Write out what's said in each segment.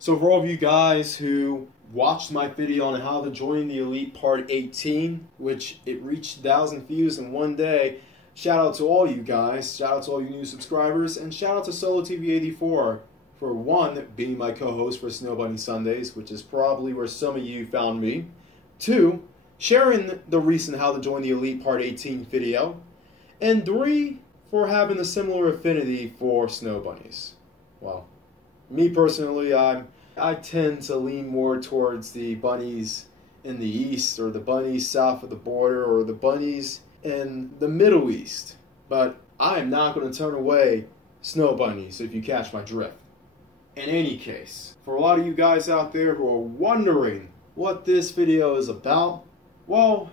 So for all of you guys who watched my video on how to join the Elite Part 18, which it reached 1,000 views in one day, shout out to all you guys, shout out to all you new subscribers, and shout out to Solo TV84 for one, being my co-host for Snow Bunny Sundays, which is probably where some of you found me. Two, sharing the recent How to Join the Elite Part 18 video. And three, for having a similar affinity for snow bunnies. Well, me personally, I tend to lean more towards the bunnies in the east, or the bunnies south of the border, or the bunnies in the Middle East. But I am not going to turn away snow bunnies, if you catch my drift. In any case, for a lot of you guys out there who are wondering what this video is about, well,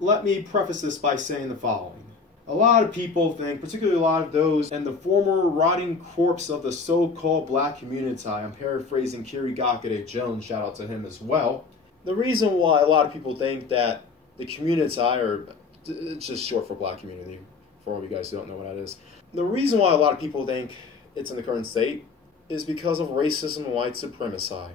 let me preface this by saying the following. A lot of people think, particularly a lot of those in the former rotting corpse of the so-called black community, I'm paraphrasing Kirigakure Jones, shout out to him as well. The reason why a lot of people think that the community, or it's just short for black community, for all you guys who don't know what that is. The reason why a lot of people think it's in the current state is because of racism and white supremacy.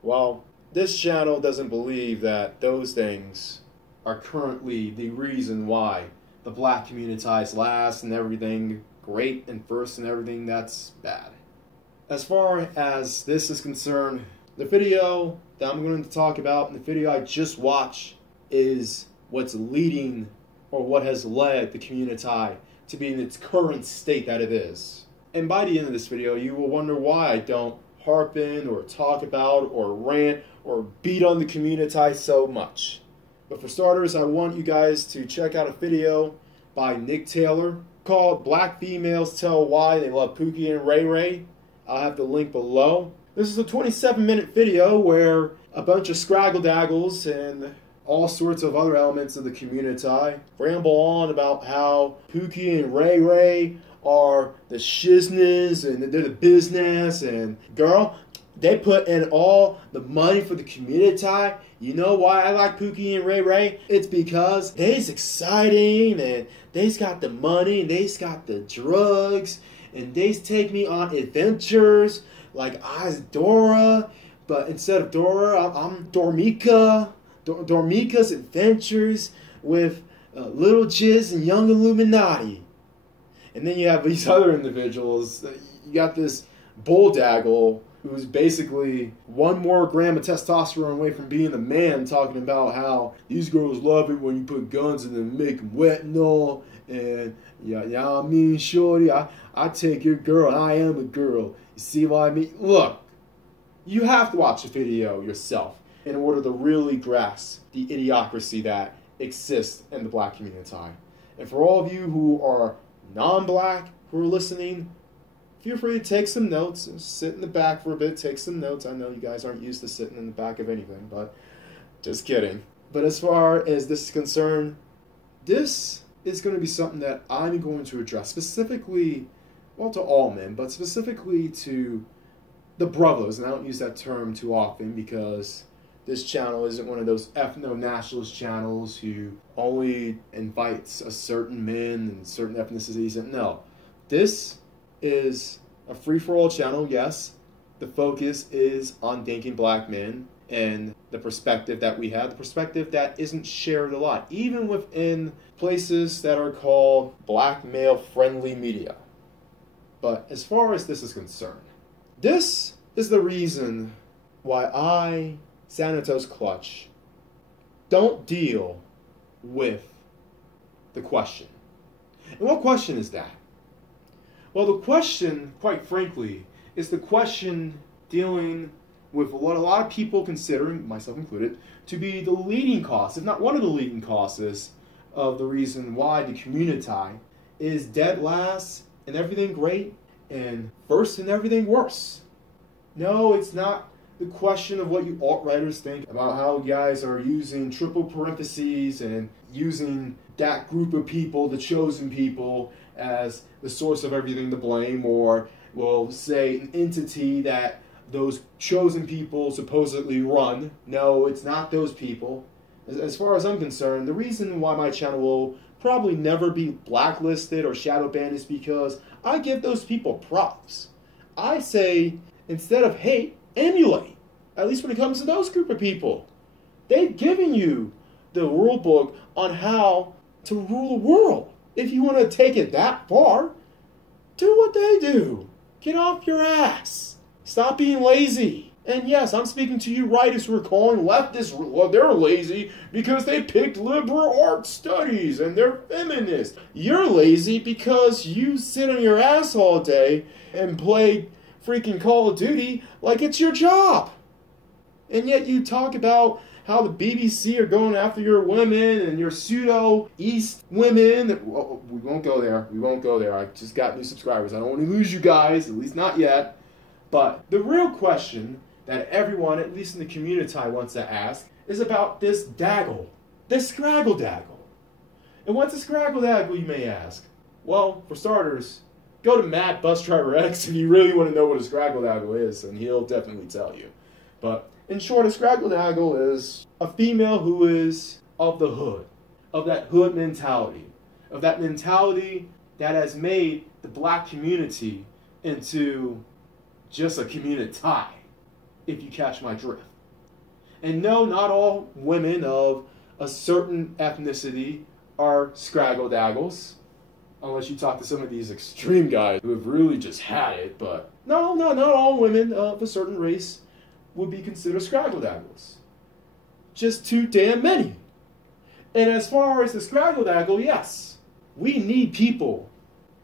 Well, this channel doesn't believe that those things are currently the reason why the black community is last and everything great and first and everything that's bad. As far as this is concerned, the video that I'm going to talk about and the video I just watched is what's leading, or what has led the community to be in its current state that it is. And by the end of this video, you will wonder why I don't harp in or talk about or rant or beat on the community so much. But for starters, I want you guys to check out a video by Nick Taylor called Black Females Tell Why They Love Pookie and Ray Ray. I'll have the link below. This is a 27-minute video where a bunch of Scraggledaggles and all sorts of other elements of the community ramble on about how Pookie and Ray Ray are the shizness and they're the business, and girl, they put in all the money for the community. You know why I like Pookie and Ray Ray? It's because they's exciting, and they's got the money, and they's got the drugs, and they's take me on adventures like I's Dora, but instead of Dora, I'm Dormika. Dormika's adventures with Little Jizz and Young Illuminati. And then you have these other individuals. You got this Bull Daggle, who's basically 1 more gram of testosterone away from being a man, talking about how these girls love it when you put guns in them and make them wet and all. And yeah, I mean, shorty, I take your girl, and I am a girl. You see what I mean? Look, you have to watch the video yourself in order to really grasp the idiocracy that exists in the black community. And for all of you who are non-black who are listening, feel free to take some notes, sit in the back for a bit, take some notes. I know you guys aren't used to sitting in the back of anything, but just kidding. But as far as this is concerned, this is going to be something that I'm going to address specifically, well, to all men, but specifically to the brothers. And I don't use that term too often because this channel isn't one of those ethno-nationalist channels who only invites a certain men and certain ethnicities. No, this is a free-for-all channel, yes. The focus is on thinking black men and the perspective that we have, the perspective that isn't shared a lot, even within places that are called black male-friendly media. But as far as this is concerned, this is the reason why I, Sanitos Clutch, don't deal with the question. And what question is that? Well, the question, quite frankly, is the question dealing with what a lot of people consider, myself included, to be the leading cause, if not one of the leading causes, of the reason why the community is dead last and everything great and first and everything worse. No, it's not the question of what you alt-writers think about how guys are using triple parentheses and using that group of people, the chosen people, as the source of everything to blame, or will say an entity that those chosen people supposedly run. No, it's not those people. As far as I'm concerned, the reason why my channel will probably never be blacklisted or shadow banned is because I give those people props. I say instead of hate, emulate. At least when it comes to those group of people. They've given you the rule book on how to rule the world. If you want to take it that far, do what they do. Get off your ass. Stop being lazy. And yes, I'm speaking to you writers who are calling leftists, well, they're lazy because they picked liberal arts studies and they're feminists. You're lazy because you sit on your ass all day and play freaking Call of Duty like it's your job. And yet you talk about how the BBC are going after your women and your pseudo-East women. Well, we won't go there. We won't go there. I just got new subscribers. I don't want to lose you guys, at least not yet. But the real question that everyone, at least in the community, wants to ask is about this Daggle, this Scraggledaggle. And what's a Scraggledaggle, you may ask? Well, for starters, go to Matt Bus Driver X if you really want to know what a Scraggledaggle is, and he'll definitely tell you. But in short, a Scraggledaggle is a female who is of the hood, of that hood mentality, of that mentality that has made the black community into just a community, if you catch my drift. And no, not all women of a certain ethnicity are Scraggledaggles, unless you talk to some of these extreme guys who have really just had it. But no, not all women of a certain race would be considered Scraggledaggles. Just too damn many. And as far as the Scraggledaggle, yes, we need people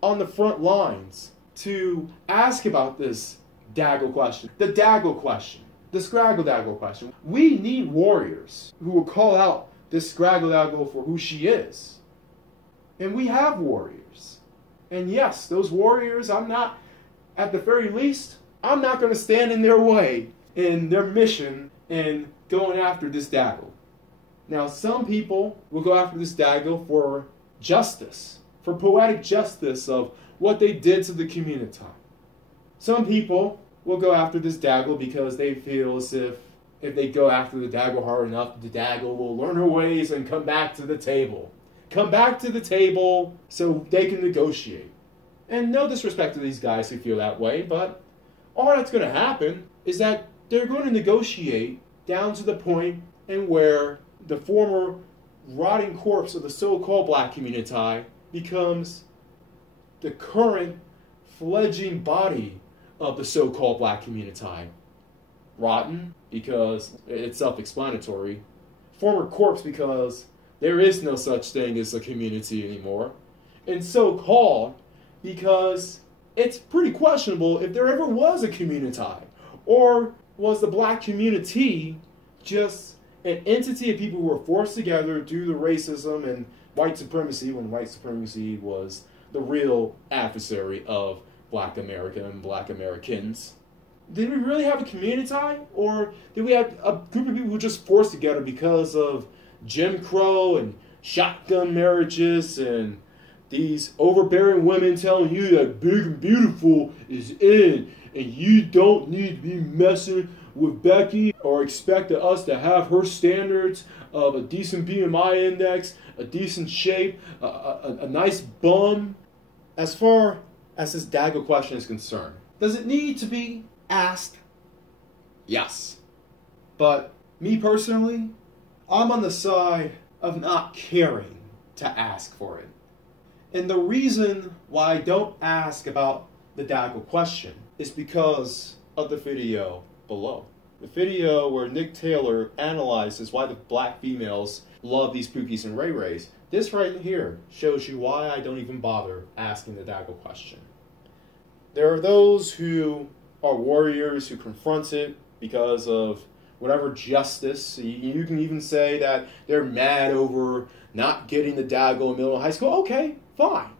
on the front lines to ask about this Daggle question, the Daggle question, the Scraggledaggle question. We need warriors who will call out this Scraggledaggle for who she is. And we have warriors. And yes, those warriors, at the very least, I'm not going to stand in their way in their mission in going after this Daggle. Now, some people will go after this Daggle for justice, for poetic justice of what they did to the community. Some people will go after this Daggle because they feel as if they go after the Daggle hard enough, the Daggle will learn her ways and come back to the table. Come back to the table so they can negotiate. And no disrespect to these guys who feel that way, but all that's going to happen is that they're going to negotiate down to the point in where the former rotting corpse of the so-called black community becomes the current fledgling body of the so-called black community. Rotten because it's self-explanatory. Former corpse because there is no such thing as a community anymore. And so-called because it's pretty questionable if there ever was a community. Or was the black community just an entity of people who were forced together due to racism and white supremacy, when white supremacy was the real adversary of black America and black Americans? Did we really have a community? Or did we have a group of people who were just forced together because of Jim Crow and shotgun marriages and these overbearing women telling you that big and beautiful is in and you don't need to be messing with Becky or expect us to have her standards of a decent BMI index, a decent shape, a nice bum? As far as this Daggle question is concerned, does it need to be asked? Yes. But me personally, I'm on the side of not caring to ask for it. And the reason why I don't ask about the Daggle question is because of the video below. The video where Nick Taylor analyzes why the black females love these Pookies and Ray Rays. This right here shows you why I don't even bother asking the Daggle question. There are those who are warriors who confront it because of whatever justice. You can even say that they're mad over not getting the Daggle in middle and high school. Okay, fine.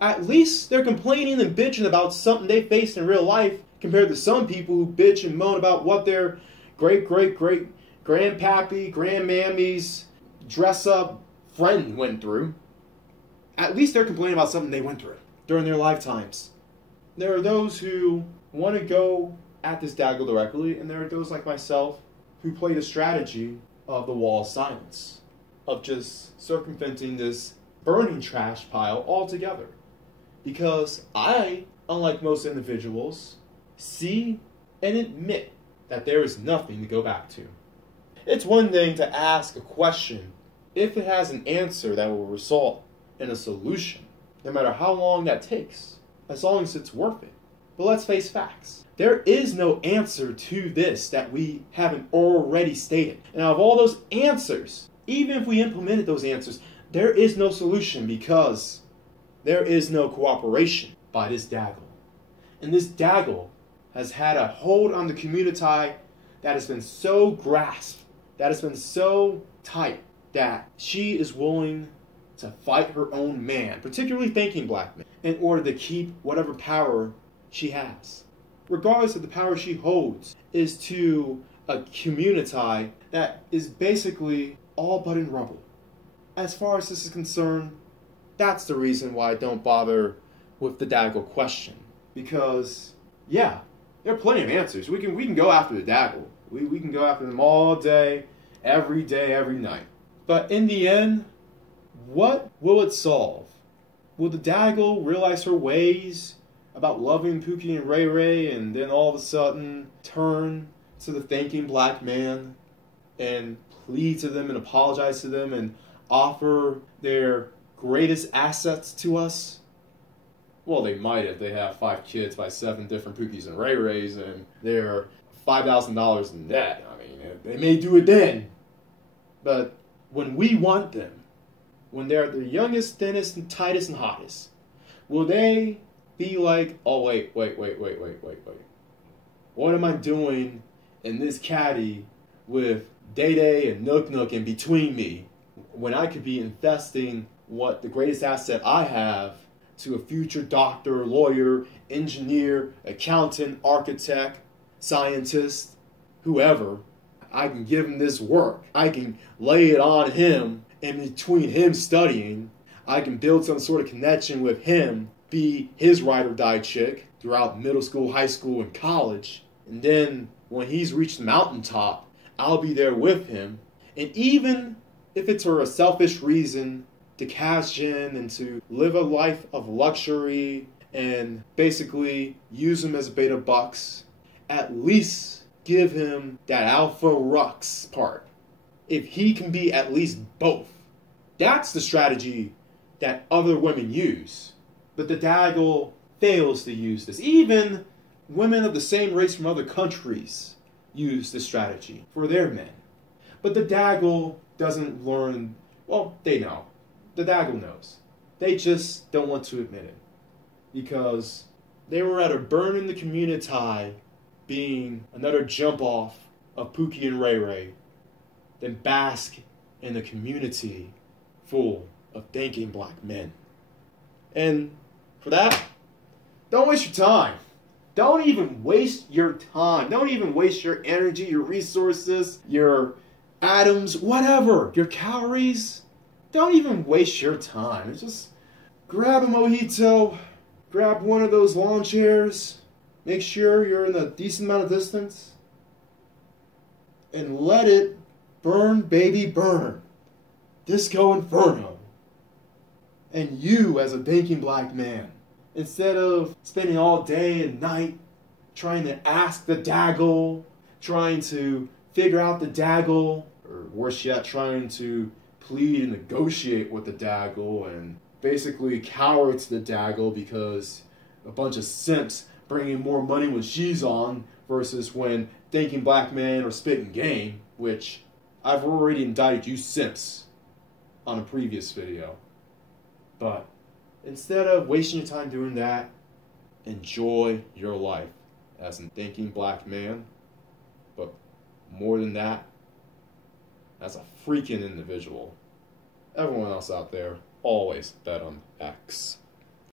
At least they're complaining and bitching about something they faced in real life compared to some people who bitch and moan about what their great-great-great-grandpappy, grandmammy's dress-up friend went through. At least they're complaining about something they went through during their lifetimes. There are those who want to go at this Daggle directly, and there are those like myself who play the strategy of the wall of silence, of just circumventing this burning trash pile altogether. Because I, unlike most individuals, see and admit that there is nothing to go back to. It's one thing to ask a question if it has an answer that will result in a solution, no matter how long that takes, as long as it's worth it. But let's face facts. There is no answer to this that we haven't already stated. And out of all those answers, even if we implemented those answers, there is no solution because there is no cooperation by this Daggle. And this Daggle has had a hold on the community that has been so grasped, that has been so tight, that she is willing to fight her own man, particularly thinking black men, in order to keep whatever power she has. Regardless of the power she holds, is to a community that is basically all but in rubble. As far as this is concerned, that's the reason why I don't bother with the Daggle question. Because, yeah, there are plenty of answers. We can go after the Daggle. We can go after them all day, every night. But in the end, what will it solve? Will the Daggle realize her ways about loving Pookie and Ray Ray and then all of a sudden turn to the thinking black man and plead to them and apologize to them and offer their greatest assets to us? Well, they might if they have 5 kids by 7 different Pookies and Ray Rays and they're $5,000 in debt. I mean, they may do it then. But when we want them, when they're the youngest, thinnest, and tightest, and hottest, will they be like, oh, wait. What am I doing in this caddy with Day Day and Nook Nook in between me when I could be investing what the greatest asset I have to a future doctor, lawyer, engineer, accountant, architect, scientist, whoever? I can give him this work. I can lay it on him in between him studying. I can build some sort of connection with him, be his ride or die chick throughout middle school, high school, and college. And then when he's reached the mountaintop, I'll be there with him. And even if it's for a selfish reason to cash in and to live a life of luxury and basically use him as a beta bucks, at least give him that alpha rux part. If he can be at least both. That's the strategy that other women use. But the Daggle fails to use this. Even women of the same race from other countries use this strategy for their men. But the Daggle doesn't learn, well, they know. The Daggle knows. They just don't want to admit it. Because they were rather burn in the community being another jump off of Pookie and Ray Ray than bask in a community full of thinking black men. And for that, don't waste your time. Don't even waste your time. Don't even waste your energy, your resources, your atoms, whatever, your calories. Don't even waste your time. Just grab a mojito, grab one of those lawn chairs, make sure you're in a decent amount of distance, and let it burn, baby, burn. Disco Inferno. And you, as a thinking black man, instead of spending all day and night trying to ask the Daggle, trying to figure out the Daggle, or worse yet, trying to plead and negotiate with the Daggle and basically cower to the Daggle because a bunch of simps bringing more money when she's on versus when thinking black men are spitting game, which I've already indicted you simps on a previous video. But instead of wasting your time doing that, enjoy your life as a thinking black man. But more than that, as a freaking individual. Everyone else out there, always bet on X.